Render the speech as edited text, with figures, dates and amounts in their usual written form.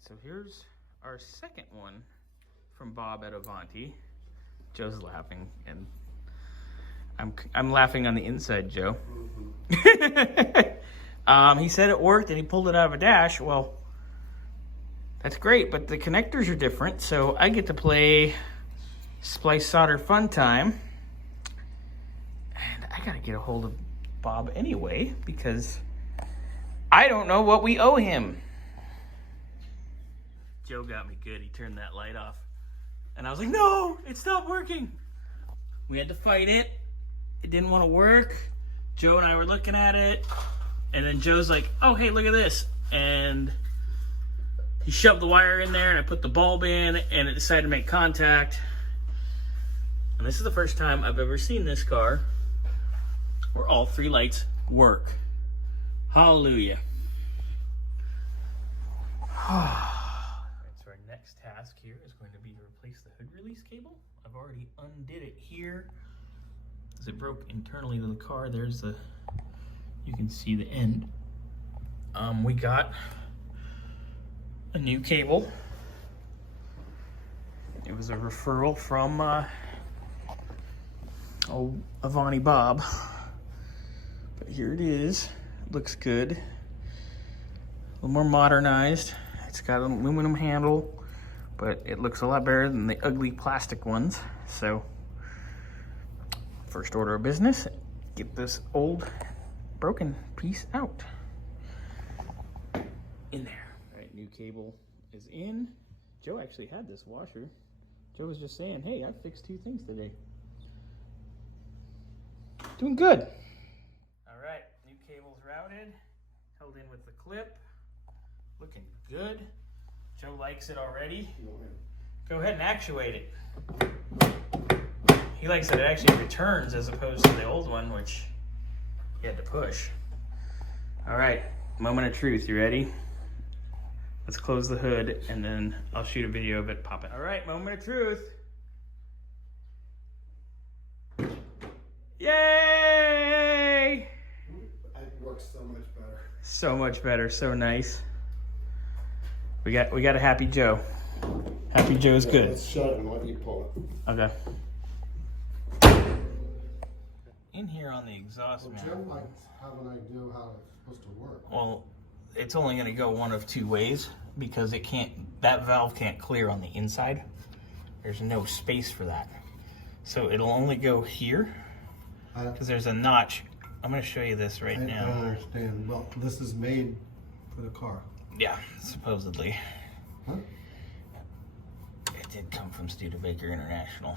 So here's our second one from Bob at Avanti. Joe's laughing, and I'm laughing on the inside, Joe. He said it worked, and he pulled it out of a dash. Well, that's great, but the connectors are different, so I get to play Splice Solder Fun Time. And I gotta get a hold of Bob anyway, because I don't know what we owe him. Joe got me good. He turned that light off. And I was like, no, it stopped working. We had to fight it. It didn't want to work. Joe and I were looking at it. And then Joe's like, oh, hey, look at this. And he shoved the wire in there, and I put the bulb in, and it decided to make contact. And this is the first time I've ever seen this car where all three lights work. Hallelujah. So our next task here is going to be to replace the hood release cable. I've already undid it here because it broke internally to the car. There's the, you can see the end. We got a new cable. It was a referral from Avanti Bob. But here it is. It looks good. A little more modernized. It's got an aluminum handle, but it looks a lot better than the ugly plastic ones. So, first order of business, get this old broken piece out. In there. All right, new cable is in. Joe actually had this washer. Joe was just saying, hey, I fixed 2 things today. Doing good. All right, new cable's routed, held in with the clip. Looking good. Joe likes it already. Go ahead and actuate it. He likes that it actually returns as opposed to the old one, which he had to push. All right, moment of truth. You ready? Let's close the hood, and then I'll shoot a video of it popping. All right, moment of truth. Yay! It works so much better. So much better, so nice. We got a happy Joe. Happy Joe's good. Let's shut it and let you pull it. Okay. In here on the exhaust Well, man. Joe might have an idea how it's supposed to work. Well, it's only going to go one of 2 ways because it can't. That valve can't clear on the inside. There's no space for that, so it'll only go here because there's a notch. I'm going to show you this right now. I don't understand. Well, this is made for the car. Yeah, supposedly. Huh? It did come from Studebaker International.